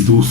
2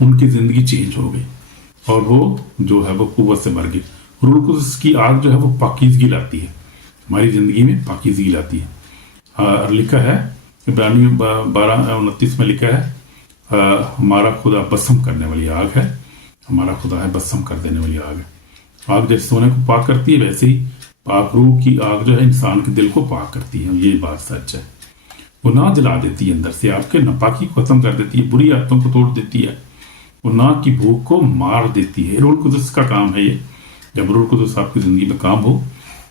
ان کی زندگی چینج ہو گئی اور وہ جو ہے وہ قوت سے بھر گئی۔ روح القدس کی آگ جو ہے وہ پاکیزگی لاتی ہے، ہماری زندگی میں پاکیزگی لاتی ہے۔ لکھا ہے عبرانی 12:29 میں لکھا ہے ہمارا خدا بسم کرنے والی آگ ہے، ہمارا خدا ہے بسم کر دینے والی آگ ہے۔ آگ جیسے سونے کو پاک کرتی ہے ویسے ہی پاک روح کی آگ جو ہے انسان کے دل کو پاک کرتی ہے، یہ بات سچ ہے۔ گناہ جلا دیتی ہے، اندر سے آپ کے ناپاکی کو ختم کر دیتی ہے، بری عادتوں کو توڑ دیتی ہے، گناہ کی بھوک کو مار دیتی ہے۔ روح القدس کا کام ہے یہ۔ جب روح القدس آپ کی زندگی میں کام ہو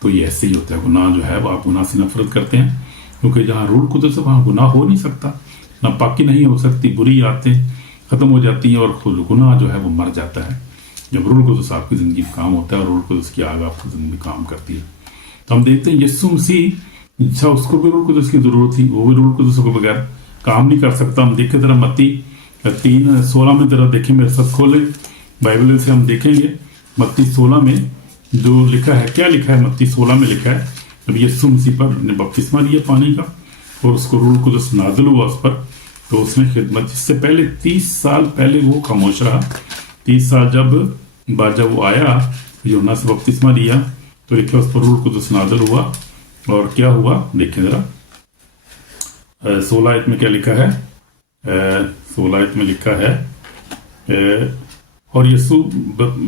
تو یہ ایسے ہی ہوتا ہے۔ گناہ جو ہے وہ آپ گناہ سے نفرت کرتے ہیں، کیونکہ جہاں روح القدس ہے وہاں گناہ ہو نہیں سکتا، ناپاکی نہیں ہو سکتی، بری عادتیں ختم ہو جاتی ہیں اور خود گناہ جو ہے وہ مر جاتا ہے جب روح القدس آپ کی زندگی میں کام ہوتا ہے اور روح القدس کی آگ آپ کی زندگی میں کام کرتی ہے۔ تو ہم دیکھتے ہیں یسوع مسیح اس کو بھی روح القدس کی ضرورت تھی، وہ بھی روح القدس کو بغیر کام نہیں کر سکتا۔ ہم دیکھیں ذرا متی 3:16 میں ذرا دیکھیں، میرے ساتھ کھولیں بائبل سے، ہم دیکھیں گے متی 16 میں جو لکھا ہے، کیا لکھا ہے۔ متی 16 میں لکھا ہے جب یسوع مسیح پر نے بپتسمہ لیا پانی کا اور اس کو روح القدس نازل ہوا اس پر، تو اس نے خدمت، اس سے پہلے 30 سال پہلے وہ خاموش رہا۔ 30 سال جب وہ آیا یوحنا سے بپتسمہ لیا تو لکھا اس پر روح القدس نازل ہوا اور کیا ہوا دیکھیں ذرا 16 آیت میں کیا لکھا ہے۔ 16 آیت میں لکھا ہے اور یسوع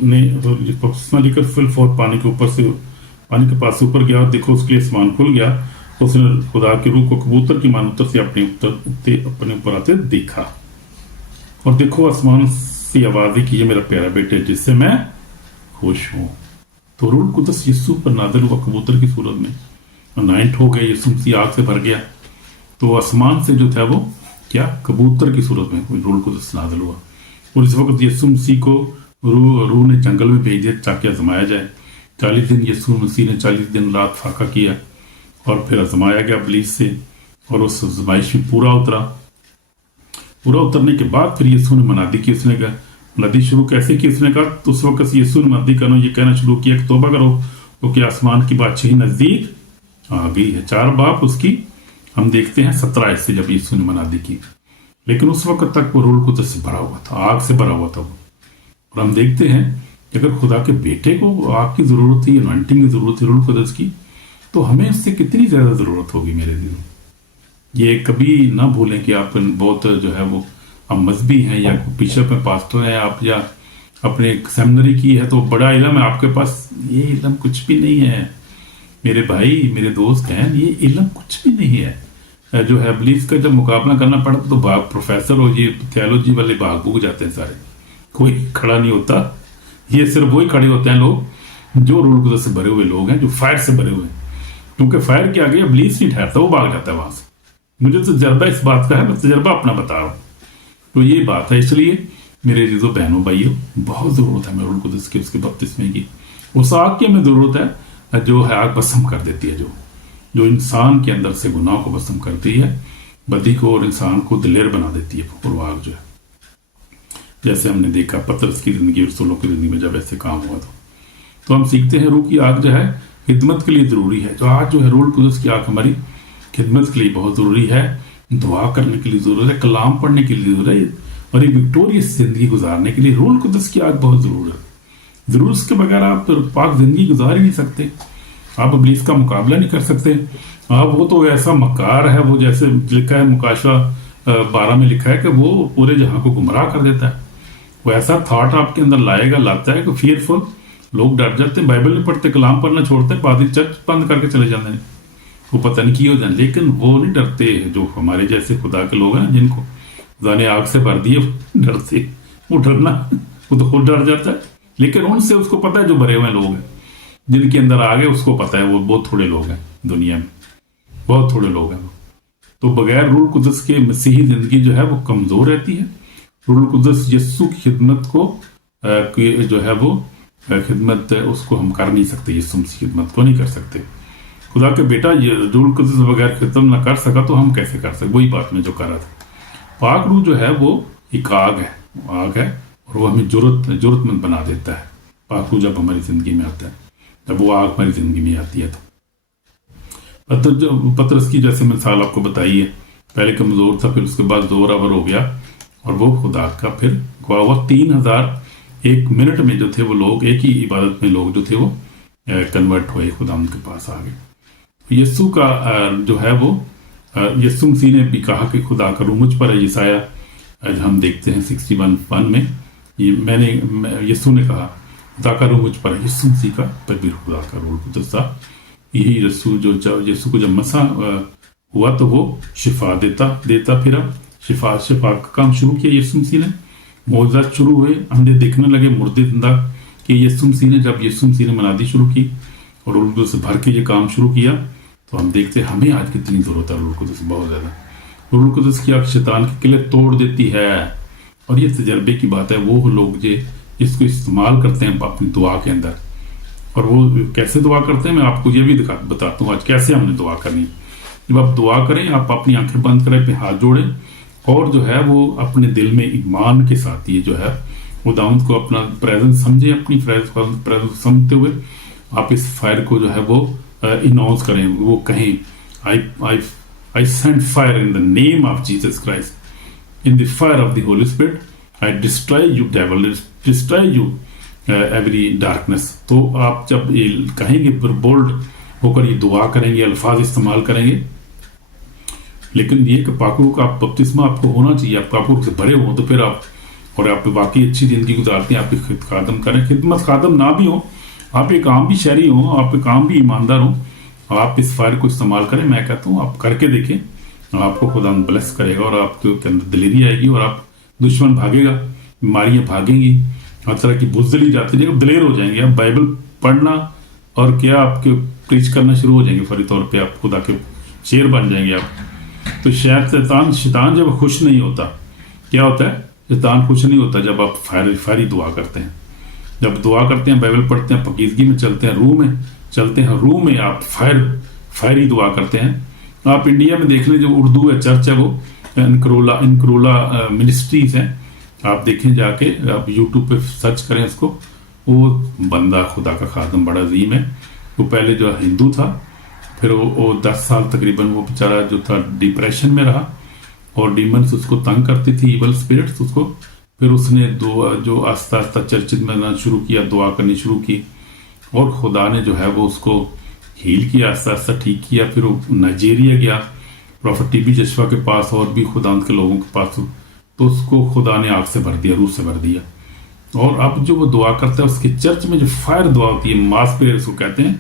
نے بپتسمہ لے کر فوراً پانی کے پاس اوپر گیا اور دیکھو اس کے لیے آسمان کھل گیا، اس نے خدا کی روح کو کبوتر کی مانند اوپر سے اپنے اوپر آتے دیکھا اور دیکھو آسمان سے آواز کی، یہ میرا پیارا بیٹا جس سے میں خوش ہوں۔ تو روح القدس یسوع پر نازل ہوا کبوتر کی صورت میں، انائنٹ ہو گیا، یسوع مسیح آگ سے بھر گیا، تو آسمان سے جو تھا وہ کیا کبوتر کی صورت میں روح القدس نازل ہوا۔ اور اس وقت یسوع مسیح کو روح نے جنگل میں بھیج دیا تاکہ آزمایا جائے۔ 40 دن یسوع مسیح نے 40 دن رات فاقہ کیا اور پھر آزمایا گیا ابلیس سے، اور اس آزمائش میں پورا اترنے کے بعد پھر یسوع نے منادی کی۔ اس نے کہا منادی شروع کیسے کی، اس نے کہا تو اس وقت یسوع نے منادی کرنا یہ کہنا شروع کیا کہ توبہ کرو کیونکہ آسمان کی بادشاہی نزدیک آ گئی ہے۔ 4 باب اس کی ہم دیکھتے ہیں 17 آیت سے جب یسوع نے منادی کی، لیکن اس وقت تک وہ روح القدس سے بھرا ہوا تھا، آگ سے بھرا ہوا تھا وہ۔ اور ہم دیکھتے ہیں کہ اگر خدا کے بیٹے کو آگ کی ضرورت تھی، انوائنٹنگ کی ضرورت تھی روح القدس کی، تو ہمیں اس سے کتنی زیادہ ضرورت ہوگی میرے دلوں۔ یہ کبھی نہ بھولیں کہ آپ بہت جو ہے وہ آپ مذہبی ہیں یا بشپ میں پاسٹر ہیں آپ، یا اپنے سیمنری کی ہے تو بڑا علم ہے آپ کے پاس، یہ علم کچھ بھی نہیں ہے میرے بھائی، میرے دوست ہیں، یہ علم کچھ بھی نہیں ہے۔ جو ہے ابلیس کا جب مقابلہ کرنا پڑتا تو پروفیسر ہو، یہ تھیولوجی والے بھاگ بھوگ جاتے ہیں سارے، کوئی کھڑا نہیں ہوتا۔ یہ صرف وہی کھڑے ہوتے ہیں لوگ جو روح القدس سے بھرے ہوئے لوگ ہیں، جو فائر سے بھرے ہوئے ہیں، کیونکہ فائر کے آگے ابلیس نہیں ٹھہرتا، وہ بھاگ جاتا ہے وہاں سے۔ مجھے تجربہ اس بات کا ہے، میں تجربہ اپنا بتا رہا ہوں۔ تو یہ بات ہے، اس لیے میرے عزیزوں بہنوں بھائیوں بہت ضرورت ہے ہمیں روح القدس کی، اس کے بپتسمے کی، اس آگ کی ہمیں ضرورت ہے جو ہے آگ بسم کر دیتی ہے، جو انسان کے اندر سے گناہ کو بسم کرتی ہے، بدی کو اور انسان کو دلیر بنا دیتی ہے۔ وہ آگ جو ہے جیسے ہم نے دیکھا پطرس کی زندگی، رسولوں کی زندگی میں جب ایسے کام ہوا تو ہم سیکھتے ہیں روح کی آگ جو ہے خدمت کے لیے ضروری ہے۔ جو آج جو ہے روح القدس کی آگ ہماری خدمت کے لیے بہت ضروری ہے، دعا کرنے کے لیے ضرورت ہے، کلام پڑھنے کے لیے ضرورت ہے، اور ایک وکٹوریس زندگی گزارنے کے لیے روح القدس کی آگ بہت ضرور ہے۔ ضرور اس کے بغیر آپ پاک زندگی گزار ہی نہیں سکتے، آپ ابلیس کا مقابلہ نہیں کر سکتے۔ وہ تو ایسا مکار ہے، وہ جیسے لکھا ہے مکاشفہ 12 میں لکھا ہے کہ وہ پورے جہاں کو گمراہ کر دیتا ہے۔ وہ ایسا تھاٹ آپ کے اندر لاتا ہے کہ فیئرفل لوگ ڈر جاتے ہیں، بائبل نہیں پڑھتے، کلام پڑھنا چھوڑتے ہیں، پادری چرچ بند کر کے چلے جاتے ہیں، وہ پتہ نہیں کی ہو جائیں، لیکن وہ نہیں ڈرتے جو ہمارے جیسے خدا کے لوگ ہیں جن کو خدا نے آگ سے بھر دیے، ڈرتے، وہ ڈرنا، وہ تو خود ڈر جاتا ہے، لیکن ان سے اس کو پتہ ہے جو بھرے ہوئے لوگ ہیں جن کے اندر آگے اس کو پتہ ہے، وہ بہت تھوڑے لوگ ہیں دنیا میں، بہت تھوڑے لوگ ہیں۔ تو بغیر روح القدس کے مسیحی زندگی جو ہے وہ کمزور رہتی ہے۔ روح القدس یسوع کی خدمت کو جو ہے وہ خدمت اس کو ہم کر نہیں سکتے، یسوع کی خدمت کو نہیں کر سکتے۔ خدا کے بیٹا روح القدس بغیر خدمت نہ کر سکا تو ہم کیسے کر سکتے؟ وہی بات میں جو کر رہا تھا، پاک روح جو ہے وہ ایک آگ ہے اور وہ ہمیں جرت مند بنا دیتا ہے۔ پاک روح جب ہماری زندگی میں آتا ہے، جب وہ آگ ہماری زندگی میں آتی ہے تو پطرس کی جیسے مثال آپ کو بتائی ہے، پہلے کمزور تھا، پھر اس کے بعد زور آور ہو گیا اور وہ خدا کا پھر گوا ہوا 3001 منٹ میں جو تھے وہ لوگ ایک ہی عبادت میں لوگ جو تھے وہ کنورٹ ہوئے، خدا ان کے پاس آ گئے۔ یسوع کا جو ہے وہ یسوع مسیح نے بھی کہا کہ خدا کا روح مجھ پر ہے، یسایہ ہم دیکھتے ہیں 61:1 میں میں نے یسوع نے کہا خدا کا روح مجھ پر ہے، یسوع مسیح کا پر بھی خدا کا روح القدس تھا۔ یہی یسوع یسوع کو جب مسح ہوا تو وہ شفا دیتا پھرا، شفا کا کام شروع کیا یسوع مسیح نے، معجزات شروع ہوئے، اندھے دیکھنے لگے، مردے زندہ کہ یسوع مسیح نے جب یسوع مسیح نے منادی شروع کی اور روح القدس سے بھر کے یہ کام شروع کیا تو ہم دیکھتے ہیں ہمیں آج کتنی ضرورت ہے روح القدس، بہت زیادہ۔ روح القدس کی آنکھ شیطان کی قلعے توڑ دیتی ہے، اور یہ تجربے کی بات ہے۔ وہ لوگ جس کو استعمال کرتے ہیں اپنی دعا کے اندر، اور وہ کیسے دعا کرتے ہیں میں آپ کو یہ بھی بتاتا ہوں آج کیسے ہم نے دعا کرنی۔ جب آپ دعا کریں آپ اپنی آنکھیں بند کریں، پہ ہاتھ جوڑیں، اور جو ہے وہ اپنے دل میں ایمان کے ساتھ یہ جو ہے خداوند کو اپنا پریزنس سمجھیں، اپنی پریزنس سمجھتے ہوئے آپ اس فائر کو جو ہے وہ اناؤنس کریں، وہ کہیں I send fire in the name of Jesus Christ, in the fire of the Holy Spirit, I destroy you devil, destroy you every darkness۔ تو آپ جب یہ کہیں گے بولڈ ہو کر یہ دعا کریں گے، الفاظ استعمال کریں گے، لیکن یہ کہ پاک روح کا بپتسمہ آپ کو ہونا چاہیے، آپ پاک روح سے بھرے ہوں تو پھر آپ اور آپ واقعی اچھی زندگی گزارتے ہیں، آپ کی خدمت کریں، خدمت خادم نہ بھی ہوں، آپ ایک عام بھی شہری ہوں، آپ ایک عام بھی ایماندار ہوں، آپ اس فائر کو استعمال کریں۔ میں کہتا ہوں آپ کر کے دیکھیں، آپ کو خدا بلیس کرے گا، اور آپ کے اندر دلیری آئے گی، اور آپ دشمن بھاگے گا، بیماریاں بھاگیں گی، ہر طرح کی بزدلی جاتی ہے، دلیر ہو جائیں گے، آپ بائبل پڑھنا اور کیا آپ کے پریچ کرنا شروع ہو جائیں گے، فوری طور پہ آپ خدا کے شیر بن جائیں گے آپ۔ تو شاید شیطان جب خوش نہیں ہوتا، کیا ہوتا ہے؟ شیطان خوش نہیں ہوتا جب آپ فائری دعا کرتے ہیں، جب دعا کرتے ہیں، بائبل پڑھتے ہیں، پاکیزگی میں چلتے ہیں، روح میں چلتے ہیں، روح میں آپ فائری دعا کرتے ہیں۔ آپ انڈیا میں دیکھ لیں جو اردو ہے چرچ ہے، وہ انکرولا منسٹریز ہیں، آپ دیکھیں جا کے، آپ یوٹیوب پہ سرچ کریں اس کو۔ وہ بندہ خدا کا خادم بڑا عظیم ہے، وہ پہلے جو ہندو تھا، پھر وہ 10 سال تقریباً وہ بیچارہ جو تھا ڈپریشن میں رہا، اور ڈیمنس اس کو تنگ کرتی تھی، ایول اسپرٹس اس کو، پھر اس نے جو آہستہ آہستہ چرچ میں شروع کیا، دعا کرنی شروع کی، اور خدا نے جو ہے وہ اس کو ہیل کیا، آہستہ آہستہ ٹھیک کیا۔ پھر وہ نائجیریا گیا پروفٹ ٹی بی جشوا کے پاس اور بھی خدا کے لوگوں کے پاس، تو اس کو خدا نے آگ سے بھر دیا، روح سے بھر دیا۔ اور اب جو وہ دعا کرتا ہے اس کے چرچ میں جو فائر دعا ہوتی ہے، ماس پریئر اس کو کہتے ہیں،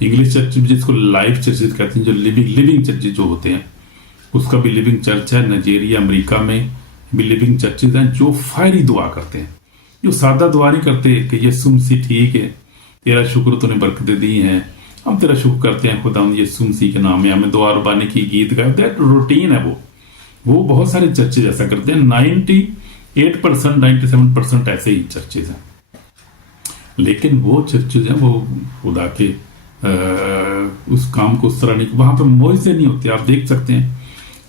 انگلش چرچ جس کو لائف چرچز کہتے ہیں، جو لیونگ چرچز جو ہوتے ہیں، اس کا بھی لیونگ چرچ ہے۔ نائجیریا، امریکہ میں بھی لیونگ چرچز ہیں جو فائری دعا کرتے ہیں، جو سادہ دعا نہیں کرتے کہ یسوع مسیح ٹھیک ہے، تیرا شکر تو نے برکتیں دی ہیں، ہم تیرا شکر کرتے ہیں خدا یسوع مسیح کے نام میں، ہمیں دعا ربانی کی گیت گائے، دیٹ روٹین ہے۔ وہ بہت سارے چرچز ایسا کرتے ہیں، 98%، 97% ایسے ہی چرچز ہیں، لیکن وہ چرچز ہیں وہ خدا کے اس کام کو اس طرح نہیں، وہاں پہ معجزے نہیں ہوتے۔ آپ دیکھ سکتے ہیں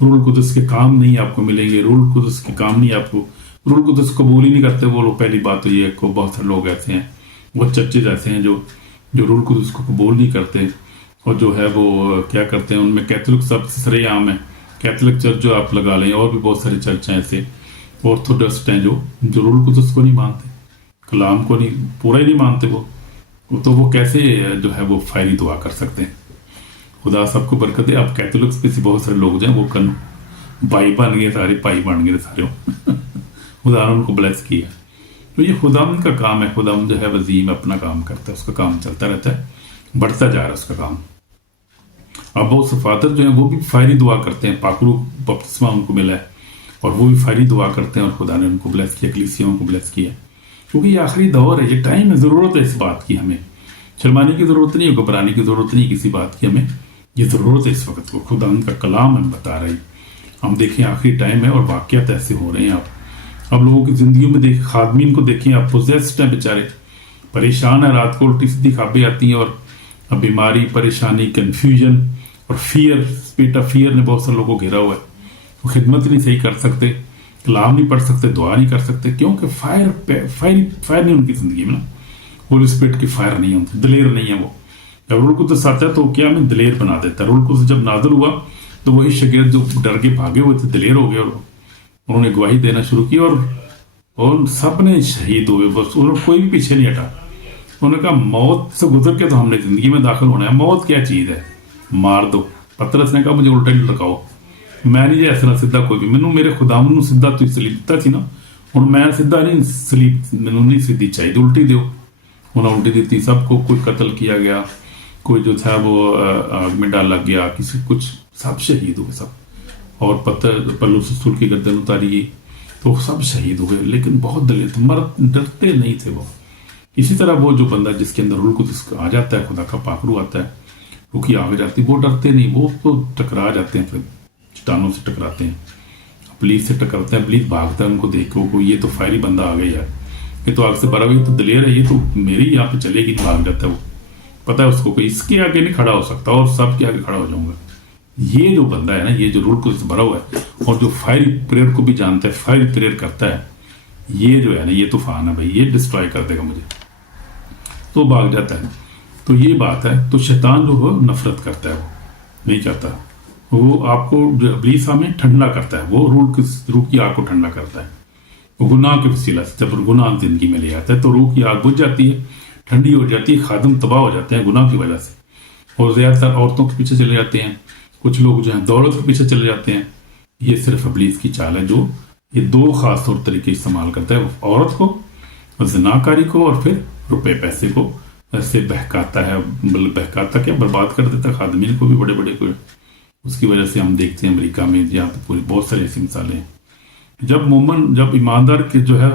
روح القدس کے کام نہیں آپ کو ملیں گے، روح القدس کے کام نہیں آپ کو، روح القدس قبول ہی نہیں کرتے وہ لوگ۔ پہلی بات تو یہ ہے کہ بہت سے لوگ ایسے ہیں، وہ چرچز ایسے ہیں جو روح القدس کو قبول نہیں کرتے، اور جو ہے وہ کیا کرتے ہیں، ان میں کیتھولک سب سے سرے عام ہے، کیتھولک چرچ جو آپ لگا لیں، اور بھی بہت سارے چرچ ہیں ایسے، آرتھوڈکس ہیں جو روح القدس کو نہیں مانتے، کلام کو نہیں پورا ہی نہیں مانتے وہ، تو وہ کیسے جو ہے وہ فائری دعا کر سکتے ہیں؟ خدا سب کو برکت دے۔ اب کیتھولکس میں سے بہت سارے لوگ جو ہیں وہ بھائی بن گئے، سارے بھائی بن گئے سارے، خدا نے ان کو بلیس کیا۔ تو یہ خداوند کا کام ہے، خداوند جو ہے وزیم اپنا کام کرتا ہے، اس کا کام چلتا رہتا ہے، بڑھتا جا رہا ہے اس کا کام۔ اب بہت سے فادر جو ہیں وہ بھی فائری دعا کرتے ہیں، پاک روح بپتسمہ ان کو ملا ہے، اور وہ بھی فائری دعا کرتے ہیں، اور خدا نے ان کو بلیس کیا، کلیسیوں کو بلیس کیا، کیونکہ یہ آخری دور ہے، یہ ٹائم ہے، ضرورت ہے اس بات کی، ہمیں شرمانے کی ضرورت نہیں ہے، گھبرانے کی ضرورت نہیں کسی بات کی، ہمیں یہ ضرورت ہے اس وقت کو، خدا ان کا کلام ہمیں بتا رہی۔ ہم دیکھیں آخری ٹائم ہے اور واقعات ایسے ہو رہے ہیں۔ اب لوگوں کی زندگیوں میں دیکھ، خادمین کو دیکھیں، آپ پوزیسڈ ہیں بیچارے، پریشان ہیں، رات کو الٹی سیدھی خوابیں آتی ہیں، اور اب بیماری، پریشانی، کنفیوژن اور فیئر، اسپرٹ آف فیئر نے بہت سے لوگوں کو گھیرا ہوا ہے۔ وہ خدمت نہیں صحیح کر سکتے، کلام نہیں پڑھ سکتے، دعا نہیں کر سکتے، کیونکہ فائر نہیں ان کی زندگی میں نا، ہولی اسپرٹ کی فائر نہیں ہوتی، دلیر نہیں ہے وہ۔ جب روح القدس آتا ہے تو کیا ہمیں دلیر بنا دیتا ہے۔ روح القدس جب نازل ہوا تو وہی شاگرد جو ڈر کے بھاگے ہوئے تھے دلیر ہو گئے، اور انہوں نے گواہی دینا شروع کی اور سب نے شہید ہوئے، بس انہوں کوئی بھی پیچھے نہیں ہٹا. انہوں نے کہا موت سے گزر کے تو ہم نے زندگی میں داخل ہونا ہے، موت کیا چیز ہے، مار دو. پترس نے کہا مجھے الٹا لٹکاؤ، میں نہیں جائے سنا سیدھا کوئی بھی، مینوں میرے خداوند نوں سیدھا تو سلیب دتا سی نا، ہن میں سیدھا نہیں سلیب، مینوں نہیں سیدھی چاہیے، الٹی دیو. انہوں نے الٹی دیتی، سب کو کوئی قتل کیا گیا، کوئی جو تھا وہ آگ میں ڈالا گیا، کسی کچھ، سب شہید ہوئے سب. اور پلوس رسول کی گردن اتاری گئی تو سب شہید ہوئے. لیکن بہت دلیر تھے، مرد ڈرتے نہیں تھے وہ. اسی طرح وہ جو بندہ جس کے اندر روح القدس آ جاتا ہے، خدا کا پاک روح آتا ہے، روح کی آگ جاتی، وہ ڈرتے نہیں، وہ تو ٹکرا جاتے ہیں، پھر چٹانوں سے ٹکراتے ہیں، پولیس سے ٹکراتے ہیں. پولیس بھاگتا ہے ان کو دیکھ کے، یہ تو فائری بندہ آ گیا ہے، یہ تو آگ سے بھرا ہوا، یہ تو دلیر ہے، یہ تو میری یہاں پہ چلے گی، بھاگ جاتا ہے. وہ پتا ہے اس کو کوئی اس کے آگے نہیں کھڑا ہو سکتا، اور سب کے آگے کھڑا ہو جاؤں گا. یہ جو بندہ ہے نا، یہ جو روح القدس سے بھرا ہوا ہے اور جو فائری پریئر کو بھی جانتا ہے، فائری پریئر کرتا ہے، یہ جو ہے نا، یہ طوفان ہے بھائی، یہ ڈسٹرائے کر دے گا مجھے، تو بھاگ جاتا ہے. تو یہ بات ہے. تو شیطان جو ہے نفرت کرتا ہے، وہ نہیں چاہتا، وہ آپ کو ابلیس ہمیں ٹھنڈا کرتا ہے، وہ روح کی آگ کو ٹھنڈا کرتا ہے. وہ گناہ کے وسیلہ سے جب گناہ زندگی میں لے آتا ہے تو روح کی آگ بجھ جاتی ہے، ٹھنڈی ہو جاتی ہے، خادم تباہ ہو جاتے ہیں گناہ کی وجہ سے، اور زیادہ تر عورتوں کے پیچھے چلے جاتے ہیں. کچھ لوگ جو ہیں دولت کے پیچھے چلے جاتے ہیں. یہ صرف ابلیس کی چال ہے، جو یہ دو خاص طور طریقے استعمال کرتا ہے، عورت کو، زناکاری کو، اور پھر روپے پیسے کو ایسے بہکاتا ہے، بہکاتا کیا، برباد کر دیتا ہے خادمین کو بھی، بڑے بڑے کو. اس کی وجہ سے ہم دیکھتے ہیں امریکہ میں جہاں پہ پوری بہت ساری ایسی مثالیں ہیں. جب ایماندار کے جو ہے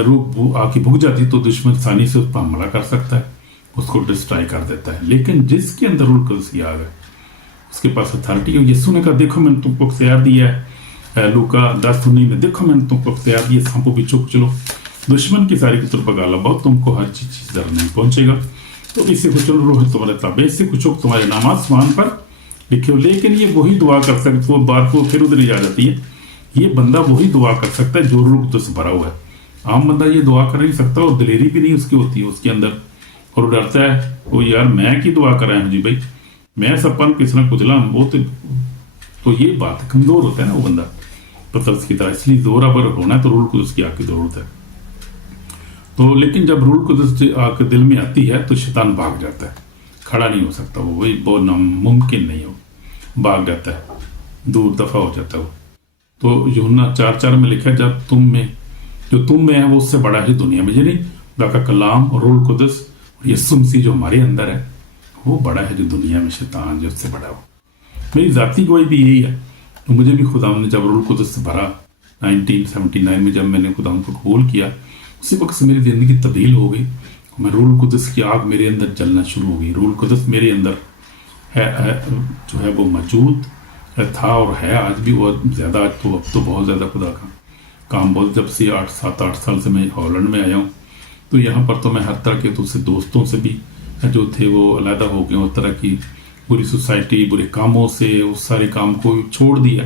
روح آ کے بھگ جاتی تو دشمن آسانی سے اس پر حملہ کر سکتا ہے، اس کو ڈسٹرائی کر دیتا ہے. لیکن جس کے اندر روح القدس کی آگ ہے، اس کے پاس اتھارٹی ہے. یسوع نے کہا دیکھو میں نے تم کو اختیار دیا ہے، لوکا 10:19 میں، دیکھو میں نے تم کو اختیار دیا، سانپوں پہ چک چلو، دشمن کی ساری کی طرف گالا بہت، تم کو ہر چیز در نہیں پہنچے گا. تو اس سے کچھ روح تمہارے تابع، اس سے کچھ تمہارے نامات آسمان پر لکھے ہو. لیکن یہ وہی دعا کر سکتے، وہ بات کو پھر ادھر ہی آ جاتی ہے. یہ بندہ وہی دعا کر سکتا ہے جو روح القدس سے بھرا ہوا ہے. عام بندہ یہ دعا کر نہیں سکتا، اور دلیری بھی نہیں اس کی ہوتی ہے اس کے اندر، اور وہ ڈرتا ہے، وہ یار میں کی دعا کر رہا ہوں جی بھائی، میں سپن کس نے کچلا، وہ تو یہ بات کمزور ہوتا ہے نا وہ بندہ پترس کی طرح. اس لیے زور آور ہونا ہے تو روح القدس کی آگ کی ضرورت ہے. تو لیکن جب روح القدس آگ دل میں آتی ہے تو شیطان بھاگ جاتا ہے، کھڑا نہیں ہو سکتا، وہ وہی بہت ناممکن نہیں ہو، بھاگ جاتا ہے، دور دفع ہو جاتا ہے وہ. تو یوحنا 4:4 میں لکھا ہے، جب جو تم میں ہے وہ اس سے بڑا ہے دنیا میں. یعنی خدا کا کلام اور روح القدس اور یسوع مسیح جو ہمارے اندر ہے وہ بڑا ہے جو دنیا میں شیطان جو اس سے بڑا ہو. میری ذاتی گواہی بھی یہی ہے. تو مجھے بھی خدا نے جب روح القدس سے بھرا 1979 میں، جب میں نے خدا کو قبول کیا، اسی وقت سے میری زندگی تبدیل ہو گئی. میں روح القدس کی آگ میرے اندر جلنا شروع ہو گئی. روح القدس میرے اندر ہے جو ہے وہ موجود تھا اور ہے آج بھی بہت زیادہ. آج تو اب تو بہت زیادہ خدا کا کام، بہت جب سے 7-8 سال سے میں ہالینڈ میں آیا ہوں، تو یہاں پر تو میں ہر طرح کے دوستوں سے بھی جو تھے وہ علیحدہ ہو گئے، اور طرح کی بری سوسائٹی، برے کاموں سے اس سارے کام کو چھوڑ دیا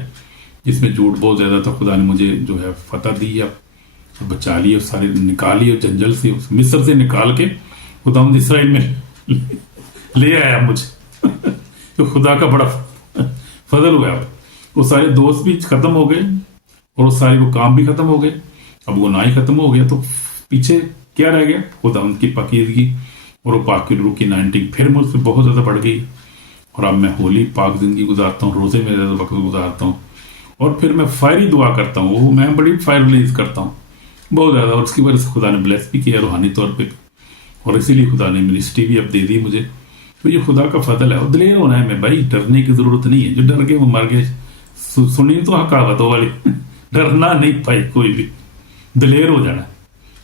جس میں جھوٹ بہت زیادہ تھا. خدا نے مجھے جو ہے فتح دی، بچا لی، اور سارے نکالی، اور جنجل سے مصر سے نکال کے خدا اسرائیل میں لے آیا مجھے. تو خدا کا بڑا فضل ہوا. وہ سارے دوست بھی ختم ہو گئے، اور وہ سارے وہ کام بھی ختم ہو گئے، اب گناہ ہی ختم ہو گیا. تو پیچھے کیا رہ گیا؟ خدا ان کی پاکیزگی اور وہ پاک کی روح کی 90 پھر مجھ سے بہت زیادہ بڑھ گئی. اور اب میں ہولی پاک زندگی گزارتا ہوں، روزے میں زیادہ وقت گزارتا ہوں، اور پھر میں فائری دعا کرتا ہوں. وہ میں بڑی فائر ریلیز کرتا ہوں بہت زیادہ، اور اس کی وجہ سے خدا نے بلیس بھی کیا روحانی طور پہ، اور اسی لیے خدا نے منسٹری بھی اب دے دی مجھے. تو یہ خدا کا فضل ہے. اور دلیر ہونا ہے میں بھائی، ڈرنے کی ضرورت نہیں ہے. جو ڈر گئے وہ مر گئے. سنی تو کہاوتوں والی، ڈرنا نہیں بھائی کوئی بھی، دلیر ہو جانا.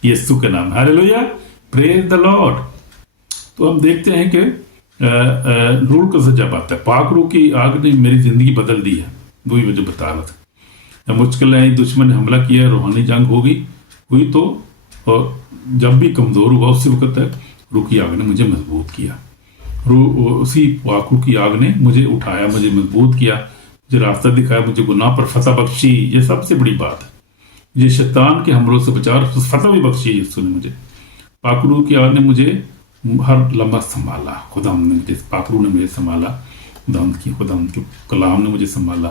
یسوع کے نام، ہاللیلویا، پریز دا لارڈ. تو ہم دیکھتے ہیں کہ روح القدس جب آتا ہے، پاک روح کی آگ نے میری زندگی بدل دی ہے. وہی مجھے بتا رہا تھا. مشکل ہے، دشمن نے حملہ کیا، روحانی جنگ ہوئی تو جب بھی کمزور ہوا اسی وقت روح کی آگ نے مجھے مضبوط کیا. اسی پاک روح کی آگ نے مجھے اٹھایا، مجھے مضبوط کیا، مجھے راستہ دکھایا، مجھے گناہ پر فتح بخشی. یہ سب سے بڑی بات ہے. یہ شیطان کے حملوں سے بچا، فتح بھی بخشی یسوع نے مجھے. پاک روح کی آگ نے مجھے ہر لمحہ سنبھالا. خدا نے مجھے، پاک روح نے مجھے سنبھالا، خدا کے کلام نے مجھے سنبھالا،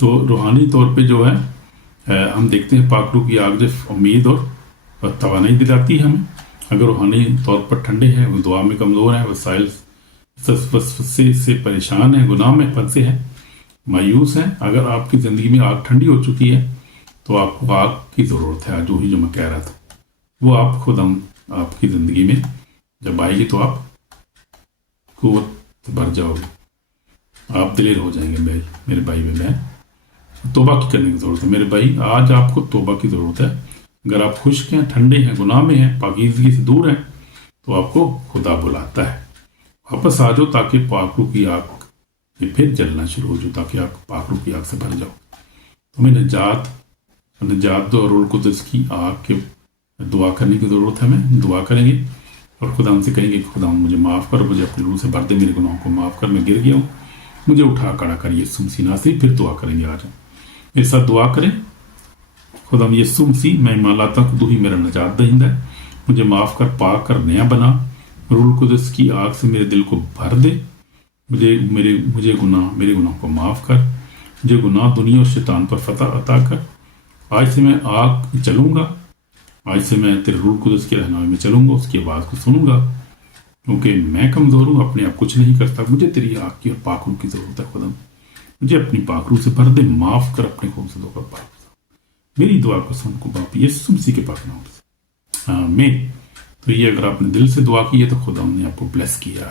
تو روحانی طور پہ جو ہے ہم دیکھتے ہیں پاک روح کی آگ جو امید اور توانائی دلاتی ہے ہمیں. اگر روحانی طور پر ٹھنڈے ہیں، وہ دعا میں کمزور ہیں، وسائل سے پریشان ہیں، گناہ میں پھنسے ہیں، مایوس ہیں، اگر آپ کی زندگی میں آگ ٹھنڈی ہو چکی ہے تو آپ کو آگ کی ضرورت ہے. آج وہی جو میں کہہ رہا تھا وہ آپ خود آپ کی زندگی میں جب آئے گی تو آپ قوت بھر جاؤ گے، آپ دلیر ہو جائیں گے. میرے بھائی میں بہن، توبہ کی کرنے کی ضرورت ہے. میرے بھائی آج آپ کو توبہ کی ضرورت ہے. اگر آپ خشک ہیں، ٹھنڈے ہیں، گناہ میں ہیں، پاکیزگی سے دور ہیں تو آپ کو خدا بلاتا ہے. واپس آ جاؤ تاکہ پاک روح کی آگ میں پھر جلنا شروع ہو جاؤ، تاکہ آپ پاک روح کی آگ سے بھر جاؤ. تمہیں نجات دو اور روح القدس کی آگ کے دعا کرنے کی ضرورت ہے. ہمیں دعا کریں گے اور خدا ہم سے کہیں گے کہ خدا مجھے معاف کر، مجھے اپنی روح سے بھر دے، میرے گناہوں کو معاف کر، میں گر گیا ہوں، مجھے اٹھا کھڑا کر. یسوع مسیح ناصری. پھر دعا کریں گے. آج میرے ساتھ دعا کریں. خدا یسوع مسیح، میں ایمان لاتا ہوں کہ تو ہی میرا نجات دہندہ ہے. مجھے معاف کر، پاک کر، نیا بنا. روح القدس کی آگ سے میرے دل کو بھر دے. میرے گناہ کو معاف کر. مجھے گناہ، دنیا اور شیطان پر فتح عطا کر. آج سے میں آگ میں چلوں گا. آج سے میں تیرے روح القدس کی رہنمائی میں چلوں گا، اس کی آواز کو سنوں گا، کیونکہ میں کمزور ہوں، اپنے آپ کچھ نہیں کرتا. مجھے تیری آگ کی اور پاک روح کی ضرورت ہے. خدا مجھے اپنی پاک روح سے بھر دے. معاف کر، اپنے خون سے دھو کر. میری دعا کو سن کو باپ یسوع مسیح کے پاک نام سے آمین. تو یہ اگر آپ نے دل سے دعا کی ہے تو خدا نے آپ کو بلیس کیا.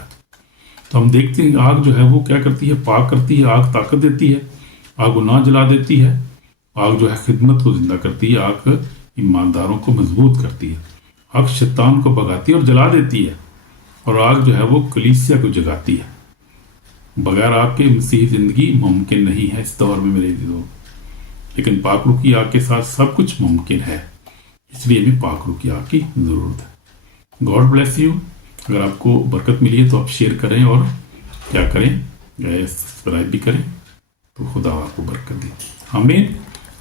تو ہم دیکھتے ہیں آگ جو ہے وہ کیا کرتی ہے؟ پاک کرتی ہے. آگ طاقت دیتی ہے. آگ گناہ جلا دیتی ہے. آگ جو ہے خدمت کو زندہ کرتی ہے. آگ ایمانداروں کو مضبوط کرتی ہے. آگ شیطان کو بھگاتی ہے اور جلا دیتی ہے. اور آگ جو ہے وہ کلیسیا کو جگاتی ہے. بغیر آگ کے مسیحی زندگی ممکن نہیں ہے اس دور میں میرے عزیزو، لیکن پاک روح کی آگ کے ساتھ سب کچھ ممکن ہے. اس لیے ہمیں پاک روح کی آگ کی ضرورت ہے. God bless you. اگر آپ کو برکت ملی ہے تو آپ شیئر کریں اور کیا کریں، سبسکرائب بھی کریں. تو خدا آپ کو برکت دے. آمین.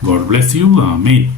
God bless you. آمین.